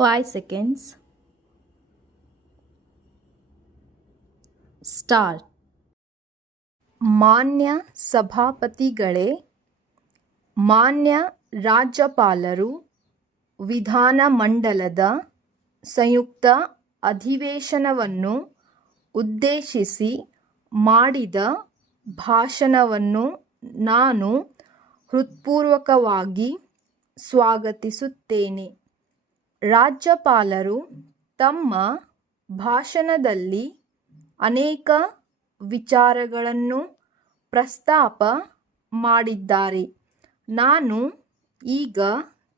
5 seconds. Start. ಮಾನ್ಯ ಸಭಾಪತಿಗಳೇ, ಮಾನ್ಯ ರಾಜ್ಯಪಾಲರು ವಿಧಾನಮಂಡಲದ ಸಂಯುಕ್ತ ಅಧಿವೇಶನವನ್ನು ಉದ್ದೇಶಿಸಿ ಮಾಡಿದ ಭಾಷಣವನ್ನು ನಾನು ಹೃತ್ಪೂರ್ವಕವಾಗಿ ಸ್ವಾಗತಿಸುತ್ತೇನೆ. ರಾಜ್ಯಪಾಲರು ತಮ್ಮ ಭಾಷಣದಲ್ಲಿ ಅನೇಕ ವಿಚಾರಗಳನ್ನು ಪ್ರಸ್ತಾಪ ಮಾಡಿದ್ದಾರೆ. ನಾನು ಈಗ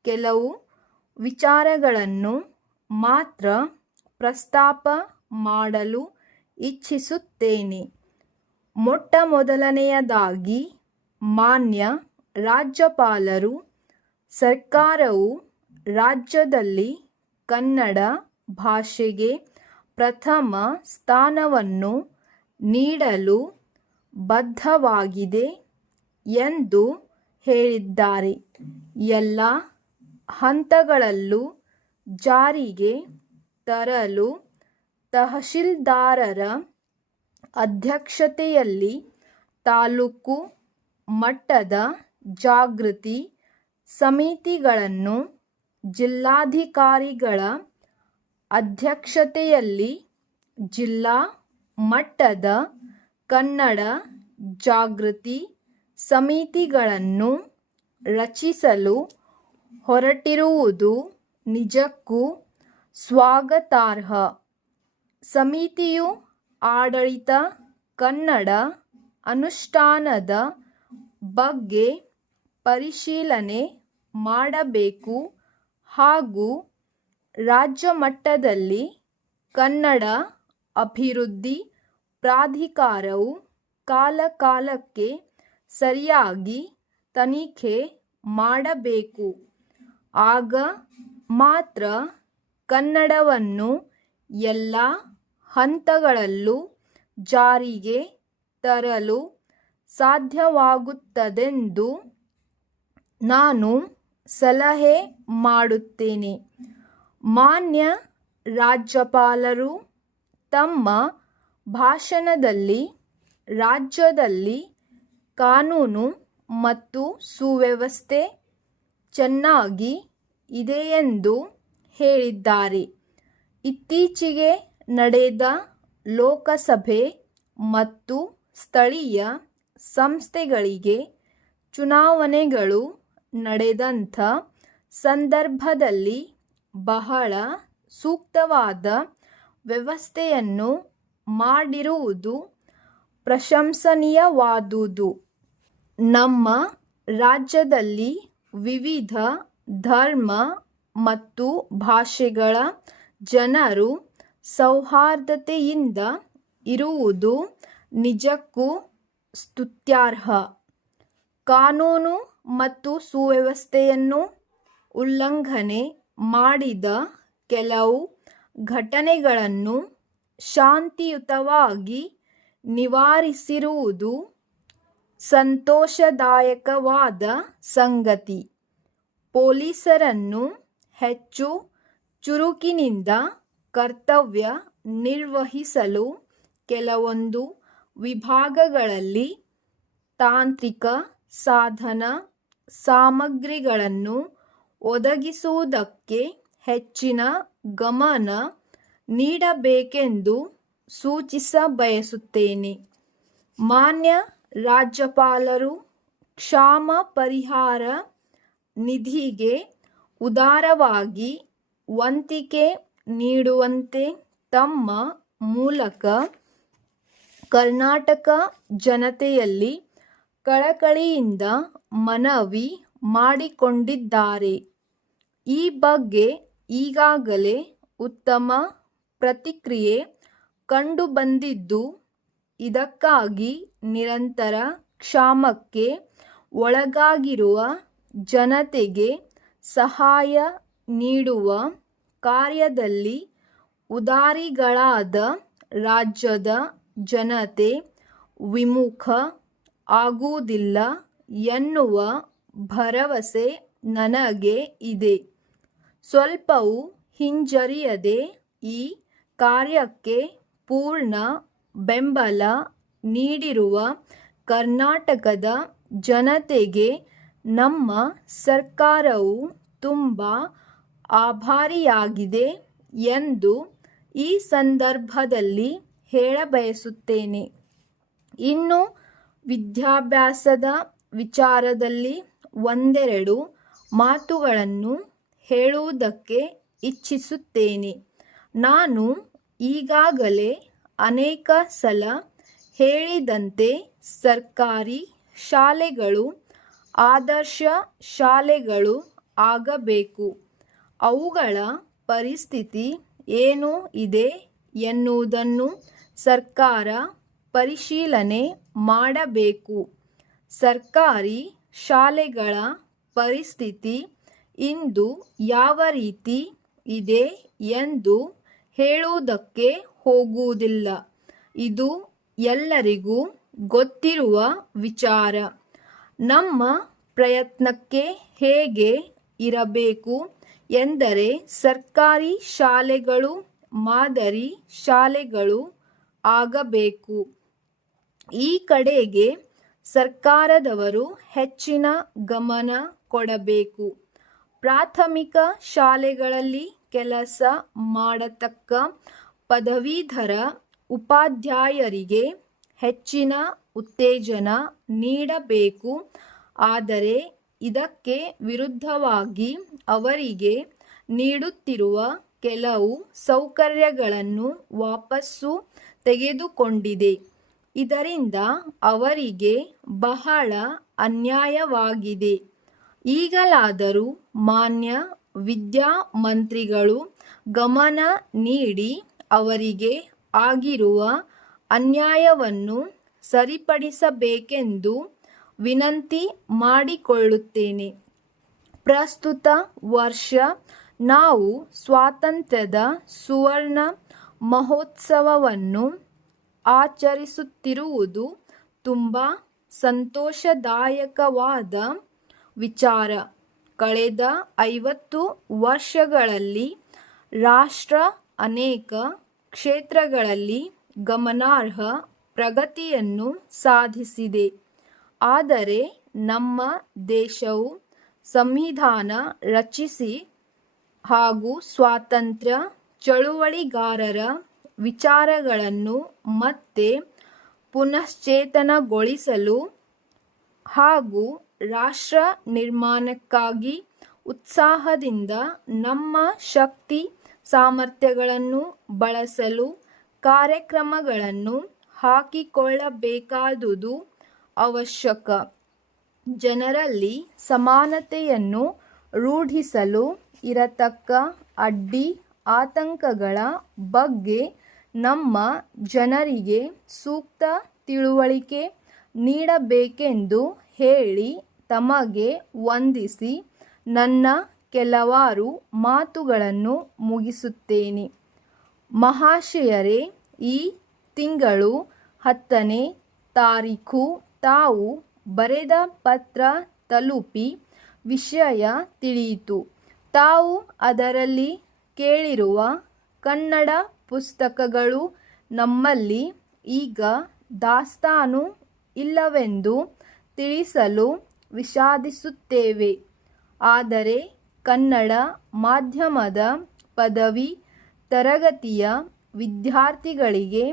ಕೆಲವು ವಿಚಾರಗಳನ್ನು ಮಾತ್ರ ಪ್ರಸ್ತಾಪ ಮಾಡಲು ಇಚ್ಛಿಸುತ್ತೇನೆ. ಮೊಟ್ಟಮೊದಲನೆಯದಾಗಿ, ಮಾನ್ಯ ರಾಜ್ಯಪಾಲರು, ಸರ್ಕಾರವು ರಾಜ್ಯದಲ್ಲಿ ಕನ್ನಡ ಭಾಷೆಗೆ ಪ್ರಥಮ ಸ್ಥಾನವನ್ನು ನೀಡಲು ಬದ್ಧವಾಗಿದೆ ಎಂದು ಹೇಳಿದ್ದಾರೆ. ಎಲ್ಲ ಹಂತಗಳಲ್ಲೂ ಜಾರಿಗೆ ತರಲು ತಹಶೀಲ್ದಾರರ ಅಧ್ಯಕ್ಷತೆಯಲ್ಲಿ ತಾಲೂಕು ಮಟ್ಟದ ಜಾಗೃತಿ ಸಮಿತಿಗಳನ್ನು, ಜಿಲ್ಲಾಧಿಕಾರಿಗಳ ಅಧ್ಯಕ್ಷತೆಯಲ್ಲಿ ಜಿಲ್ಲಾ ಮಟ್ಟದ ಕನ್ನಡ ಜಾಗೃತಿ ಸಮಿತಿಗಳನ್ನು ರಚಿಸಲು ಹೊರಟಿರುವುದು ನಿಜಕ್ಕೂ ಸ್ವಾಗತಾರ್ಹ. ಸಮಿತಿಯು ಆಡಳಿತ ಕನ್ನಡ ಅನುಷ್ಠಾನದ ಬಗ್ಗೆ ಪರಿಶೀಲನೆ ಮಾಡಬೇಕು ಹಾಗೂ ರಾಜ್ಯ ಮಟ್ಟದಲ್ಲಿ ಕನ್ನಡ ಅಭಿವೃದ್ಧಿ ಪ್ರಾಧಿಕಾರವು ಕಾಲಕಾಲಕ್ಕೆ ಸರಿಯಾಗಿ ತನಿಖೆ ಮಾಡಬೇಕು. ಆಗ ಮಾತ್ರ ಕನ್ನಡವನ್ನು ಎಲ್ಲ ಹಂತಗಳಲ್ಲೂ ಜಾರಿಗೆ ತರಲು ಸಾಧ್ಯವಾಗುತ್ತದೆಂದು ನಾನು ಸಲಹೆ ಮಾಡುತ್ತೇನೆ. ಮಾನ್ಯ ರಾಜ್ಯಪಾಲರು ತಮ್ಮ ಭಾಷಣದಲ್ಲಿ ರಾಜ್ಯದಲ್ಲಿ ಕಾನೂನು ಮತ್ತು ಸುವ್ಯವಸ್ಥೆ ಚೆನ್ನಾಗಿ ಇದೆಯೆಂದು ಹೇಳಿದ್ದಾರೆ. ಇತ್ತೀಚೆಗೆ ನಡೆದ ಲೋಕಸಭೆ ಮತ್ತು ಸ್ಥಳೀಯ ಸಂಸ್ಥೆಗಳಿಗೆ ಚುನಾವಣೆಗಳು ನಡೆದಂಥ ಸಂದರ್ಭದಲ್ಲಿ ಬಹಳ ಸೂಕ್ತವಾದ ವ್ಯವಸ್ಥೆಯನ್ನು ಮಾಡಿರುವುದು ಪ್ರಶಂಸನೀಯವಾದುದು. ನಮ್ಮ ರಾಜ್ಯದಲ್ಲಿ ವಿವಿಧ ಧರ್ಮ ಮತ್ತು ಭಾಷೆಗಳ ಜನರು ಸೌಹಾರ್ದತೆಯಿಂದ ಇರುವುದು ನಿಜಕ್ಕೂ ಸ್ತುತ್ಯಾರ್ಹ. ಕಾನೂನು ಮತ್ತು ಸುವ್ಯವಸ್ಥೆಯನ್ನು ಉಲ್ಲಂಘನೆ ಮಾಡಿದ ಕೆಲವು ಘಟನೆಗಳನ್ನು ಶಾಂತಿಯುತವಾಗಿ ನಿವಾರಿಸಿರುವುದು ಸಂತೋಷದಾಯಕವಾದ ಸಂಗತಿ. ಪೊಲೀಸರನ್ನು ಹೆಚ್ಚು ಚುರುಕಿನಿಂದ ಕರ್ತವ್ಯ ನಿರ್ವಹಿಸಲು ಕೆಲವೊಂದು ವಿಭಾಗಗಳಲ್ಲಿ ತಾಂತ್ರಿಕ ಸಾಧನ ಸಾಮಗ್ರಿಗಳನ್ನು ಒದಗಿಸುವುದಕ್ಕೆ ಹೆಚ್ಚಿನ ಗಮನ ನೀಡಬೇಕೆಂದು ಸೂಚಿಸಬಯಸುತ್ತೇನೆ. ಮಾನ್ಯ ರಾಜ್ಯಪಾಲರು ಕ್ಷಾಮ ಪರಿಹಾರ ನಿಧಿಗೆ ಉದಾರವಾಗಿ ವಂತಿಗೆ ನೀಡುವಂತೆ ತಮ್ಮ ಮೂಲಕ ಕರ್ನಾಟಕ ಜನತೆಯಲ್ಲಿ ಕಳಕಳಿಯಿಂದ ಮನವಿ ಮಾಡಿಕೊಂಡಿದ್ದಾರೆ. ಈ ಬಗ್ಗೆ ಈಗಾಗಲೇ ಉತ್ತಮ ಪ್ರತಿಕ್ರಿಯೆ ಕಂಡುಬಂದಿದ್ದು, ಇದಕ್ಕಾಗಿ ನಿರಂತರ ಕ್ಷಾಮಕ್ಕೆ ಒಳಗಾಗಿರುವ ಜನತೆಗೆ ಸಹಾಯ ನೀಡುವ ಕಾರ್ಯದಲ್ಲಿ ಉದಾರಿಗಳಾದ ರಾಜ್ಯದ ಜನತೆ ವಿಮುಖ ಆಗುವುದಿಲ್ಲ ಎನ್ನುವ ಭರವಸೆ ನನಗೆ ಇದೆ. ಸ್ವಲ್ಪವೂ ಹಿಂಜರಿಯದೆ ಈ ಕಾರ್ಯಕ್ಕೆ ಪೂರ್ಣ ಬೆಂಬಲ ನೀಡಿರುವ ಕರ್ನಾಟಕದ ಜನತೆಗೆ ನಮ್ಮ ಸರ್ಕಾರವು ತುಂಬ ಆಭಾರಿಯಾಗಿದೆ ಎಂದು ಈ ಸಂದರ್ಭದಲ್ಲಿ ಹೇಳಬಯಸುತ್ತೇನೆ. ಇನ್ನು ವಿದ್ಯಾಭ್ಯಾಸದ ವಿಚಾರದಲ್ಲಿ ಒಂದೆರಡು ಮಾತುಗಳನ್ನು ಹೇಳುವುದಕ್ಕೆ ಇಚ್ಛಿಸುತ್ತೇನೆ. ನಾನು ಈಗಾಗಲೇ ಅನೇಕ ಸಲ ಹೇಳಿದಂತೆ ಸರ್ಕಾರಿ ಶಾಲೆಗಳು ಆದರ್ಶ ಶಾಲೆಗಳು ಆಗಬೇಕು. ಅವುಗಳ ಪರಿಸ್ಥಿತಿ ಏನು ಇದೆ ಎನ್ನುವುದನ್ನು ಸರ್ಕಾರ ಪರಿಶೀಲನೆ ಮಾಡಬೇಕು. ಸರ್ಕಾರಿ ಶಾಲೆಗಳ ಪರಿಸ್ಥಿತಿ ಇಂದು ಯಾವ ರೀತಿ ಇದೆ ಎಂದು ಹೇಳುವುದಕ್ಕೆ ಹೋಗುವುದಿಲ್ಲ. ಇದು ಎಲ್ಲರಿಗೂ ಗೊತ್ತಿರುವ ವಿಚಾರ. ನಮ್ಮ ಪ್ರಯತ್ನಕ್ಕೆ ಹೇಗೆ ಇರಬೇಕು ಎಂದರೆ ಸರ್ಕಾರಿ ಶಾಲೆಗಳು ಮಾದರಿ ಶಾಲೆಗಳು ಆಗಬೇಕು. ಈ ಕಡೆಗೆ ಸರ್ಕಾರದವರು ಹೆಚ್ಚಿನ ಗಮನ ಕೊಡಬೇಕು. ಪ್ರಾಥಮಿಕ ಶಾಲೆಗಳಲ್ಲಿ ಕೆಲಸ ಮಾಡತಕ್ಕ ಪದವೀಧರ ಉಪಾಧ್ಯಾಯರಿಗೆ ಹೆಚ್ಚಿನ ಉತ್ತೇಜನ ನೀಡಬೇಕು. ಆದರೆ ಇದಕ್ಕೆ ವಿರುದ್ಧವಾಗಿ ಅವರಿಗೆ ನೀಡುತ್ತಿರುವ ಕೆಲವು ಸೌಕರ್ಯಗಳನ್ನು ವಾಪಸ್ಸು ತೆಗೆದುಕೊಂಡಿದೆ. ಇದರಿಂದ ಅವರಿಗೆ ಬಹಳ ಅನ್ಯಾಯವಾಗಿದೆ. ಈಗಲಾದರೂ ಮಾನ್ಯ ವಿದ್ಯಾಮಂತ್ರಿಗಳು ಗಮನ ನೀಡಿ ಅವರಿಗೆ ಆಗಿರುವ ಅನ್ಯಾಯವನ್ನು ಸರಿಪಡಿಸಬೇಕೆಂದು ವಿನಂತಿ ಮಾಡಿಕೊಳ್ಳುತ್ತೇನೆ. ಪ್ರಸ್ತುತ ವರ್ಷ ನಾವು ಸ್ವಾತಂತ್ರ್ಯದ ಸುವರ್ಣ ಮಹೋತ್ಸವವನ್ನು ಆಚರಿಸುತ್ತಿರುವುದು ತುಂಬ ಸಂತೋಷದಾಯಕವಾದ ವಿಚಾರ. ಕಳೆದ 50 ವರ್ಷಗಳಲ್ಲಿ ರಾಷ್ಟ್ರ ಅನೇಕ ಕ್ಷೇತ್ರಗಳಲ್ಲಿ ಗಮನಾರ್ಹ ಪ್ರಗತಿಯನ್ನು ಸಾಧಿಸಿದೆ. ಆದರೆ ನಮ್ಮ ದೇಶವು ಸಂವಿಧಾನ ರಚಿಸಿ ಹಾಗೂ ಸ್ವಾತಂತ್ರ್ಯ ಚಳುವಳಿಗಾರರ ವಿಚಾರಗಳನ್ನು ಮತ್ತೆ ಪುನಶ್ಚೇತನಗೊಳಿಸಲು ಹಾಗೂ ರಾಷ್ಟ್ರ ನಿರ್ಮಾಣಕ್ಕಾಗಿ ಉತ್ಸಾಹದಿಂದ ನಮ್ಮ ಶಕ್ತಿ ಸಾಮರ್ಥ್ಯಗಳನ್ನು ಬಳಸಲು ಕಾರ್ಯಕ್ರಮಗಳನ್ನು ಹಾಕಿಕೊಳ್ಳಬೇಕಾದುದು ಅವಶ್ಯಕ. ಜನರಲ್ಲಿ ಸಮಾನತೆಯನ್ನು ರೂಢಿಸಲು ಇರತಕ್ಕ ಅಡ್ಡಿ ಆತಂಕಗಳ ಬಗ್ಗೆ ನಮ್ಮ ಜನರಿಗೆ ಸೂಕ್ತ ತಿಳುವಳಿಕೆ ನೀಡಬೇಕೆಂದು ಹೇಳಿ ತಮಗೆ ವಂದಿಸಿ ನನ್ನ ಕೆಲವಾರು ಮಾತುಗಳನ್ನು ಮುಗಿಸುತ್ತೇನೆ. ಮಹಾಶಯರೇ, ಈ ತಿಂಗಳು 10ನೇ ತಾರೀಖು ತಾವು ಬರೆದ ಪತ್ರ ತಲುಪಿ ವಿಷಯ ತಿಳಿಯಿತು. ತಾವು ಅದರಲ್ಲಿ ಕೇಳಿರುವ ಕನ್ನಡ ಪುಸ್ತಕಗಳು ನಮ್ಮಲ್ಲಿ ಈಗ ದಾಸ್ತಾನು ಇಲ್ಲವೆಂದು ತಿಳಿಸಲು ವಿಷಾದಿಸುತ್ತೇವೆ. ಆದರೆ ಕನ್ನಡ ಮಾಧ್ಯಮದ ಪದವಿ ತರಗತಿಯ ವಿದ್ಯಾರ್ಥಿಗಳಿಗೆ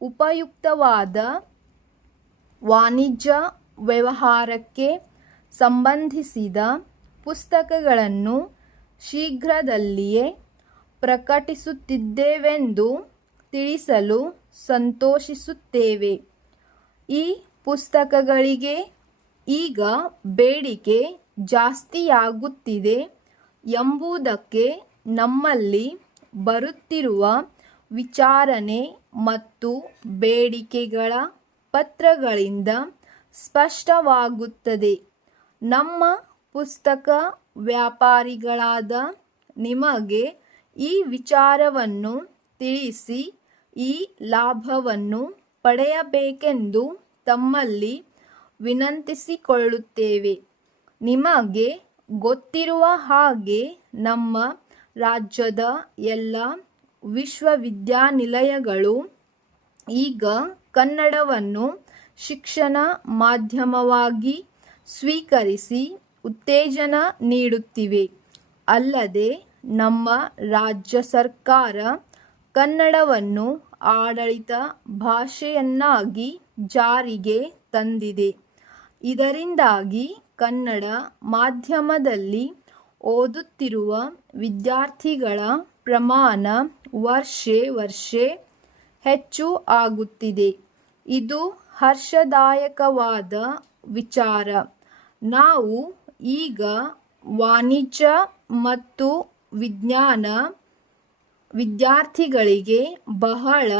ಉಪಯುಕ್ತವಾದ ವಾಣಿಜ್ಯ ವ್ಯವಹಾರಕ್ಕೆ ಸಂಬಂಧಿಸಿದ ಪುಸ್ತಕಗಳನ್ನು ಶೀಘ್ರದಲ್ಲಿಯೇ ಪ್ರಕಟಿಸುತ್ತಿದ್ದೇವೆಂದು ತಿಳಿಸಲು ಸಂತೋಷಿಸುತ್ತೇವೆ. ಈ ಪುಸ್ತಕಗಳಿಗೆ ಈಗ ಬೇಡಿಕೆ ಜಾಸ್ತಿಯಾಗುತ್ತಿದೆ ಎಂಬುದಕ್ಕೆ ನಮ್ಮಲ್ಲಿ ಬರುತ್ತಿರುವ ವಿಚಾರಣೆ ಮತ್ತು ಬೇಡಿಕೆಗಳ ಪತ್ರಗಳಿಂದ ಸ್ಪಷ್ಟವಾಗುತ್ತದೆ. ನಮ್ಮ ಪುಸ್ತಕ ವ್ಯಾಪಾರಿಗಳಾದ ನಿಮಗೆ ಈ ವಿಚಾರವನ್ನು ತಿಳಿಸಿ ಈ ಲಾಭವನ್ನು ಪಡೆಯಬೇಕೆಂದು ತಮ್ಮಲ್ಲಿ ವಿನಂತಿಸಿಕೊಳ್ಳುತ್ತೇವೆ. ನಿಮಗೆ ಗೊತ್ತಿರುವ ಹಾಗೆ ನಮ್ಮ ರಾಜ್ಯದ ಎಲ್ಲ ವಿಶ್ವವಿದ್ಯಾನಿಲಯಗಳು ಈಗ ಕನ್ನಡವನ್ನು ಶಿಕ್ಷಣ ಮಾಧ್ಯಮವಾಗಿ ಸ್ವೀಕರಿಸಿ ಉತ್ತೇಜನ ನೀಡುತ್ತಿವೆ. ಅಲ್ಲದೆ ನಮ್ಮ ರಾಜ್ಯ ಸರ್ಕಾರ ಕನ್ನಡವನ್ನು ಆಡಳಿತ ಭಾಷೆಯನ್ನಾಗಿ ಜಾರಿಗೆ ತಂದಿದೆ. ಇದರಿಂದಾಗಿ ಕನ್ನಡ ಮಾಧ್ಯಮದಲ್ಲಿ ಓದುತ್ತಿರುವ ವಿದ್ಯಾರ್ಥಿಗಳ ಪ್ರಮಾಣ ವರ್ಷೆ ಹೆಚ್ಚು ಆಗುತ್ತಿದೆ. ಇದು ಹರ್ಷದಾಯಕವಾದ ವಿಚಾರ. ನಾವು ಈಗ ವಾಣಿಜ್ಯ ಮತ್ತು ವಿಜ್ಞಾನ ವಿದ್ಯಾರ್ಥಿಗಳಿಗೆ ಬಹಳ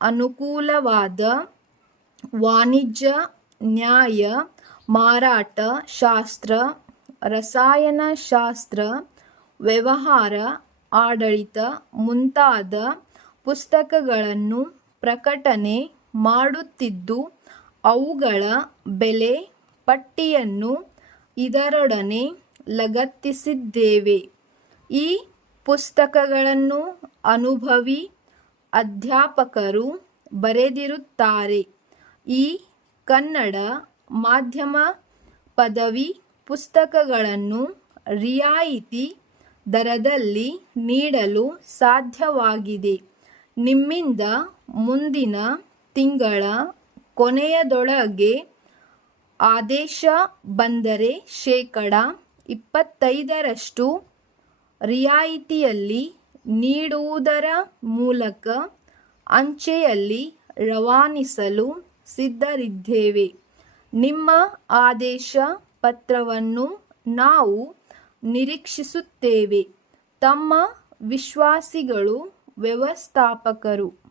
ಅನುಕೂಲವಾದ ವಾಣಿಜ್ಯ, ನ್ಯಾಯ, ಮಾರಾಟ ಶಾಸ್ತ್ರ, ರಸಾಯನಶಾಸ್ತ್ರ, ವ್ಯವಹಾರ ಆಡಳಿತ ಮುಂತಾದ ಪುಸ್ತಕಗಳನ್ನು ಪ್ರಕಟಣೆ ಮಾಡುತ್ತಿದ್ದು ಅವುಗಳ ಬೆಲೆ ಪಟ್ಟಿಯನ್ನು ಇದರೊಡನೆ ಲಗತ್ತಿಸಿದ್ದೇವೆ. ಈ ಪುಸ್ತಕಗಳನ್ನು ಅನುಭವಿ ಅಧ್ಯಾಪಕರು ಬರೆದಿರುತ್ತಾರೆ. ಈ ಕನ್ನಡ ಮಾಧ್ಯಮ ಪದವಿ ಪುಸ್ತಕಗಳನ್ನು ರಿಯಾಯಿತಿ ದರದಲ್ಲಿ ನೀಡಲು ಸಾಧ್ಯವಾಗಿದೆ. ನಿಮ್ಮಿಂದ ಮುಂದಿನ ತಿಂಗಳ ಕೊನೆಯದೊಳಗೆ ಆದೇಶ ಬಂದರೆ ಶೇಕಡ 25% ರಿಯಾಯಿತಿಯಲ್ಲಿ ನೀಡುವುದರ ಮೂಲಕ ಅಂಚೆಯಲ್ಲಿ ರವಾನಿಸಲು ಸಿದ್ಧರಿದ್ದೇವೆ. ನಿಮ್ಮ ಆದೇಶ ಪತ್ರವನ್ನು ನಾವು ನಿರೀಕ್ಷಿಸುತ್ತೇವೆ. ತಮ್ಮ ವಿಶ್ವಾಸಿಗಳು, ವ್ಯವಸ್ಥಾಪಕರು.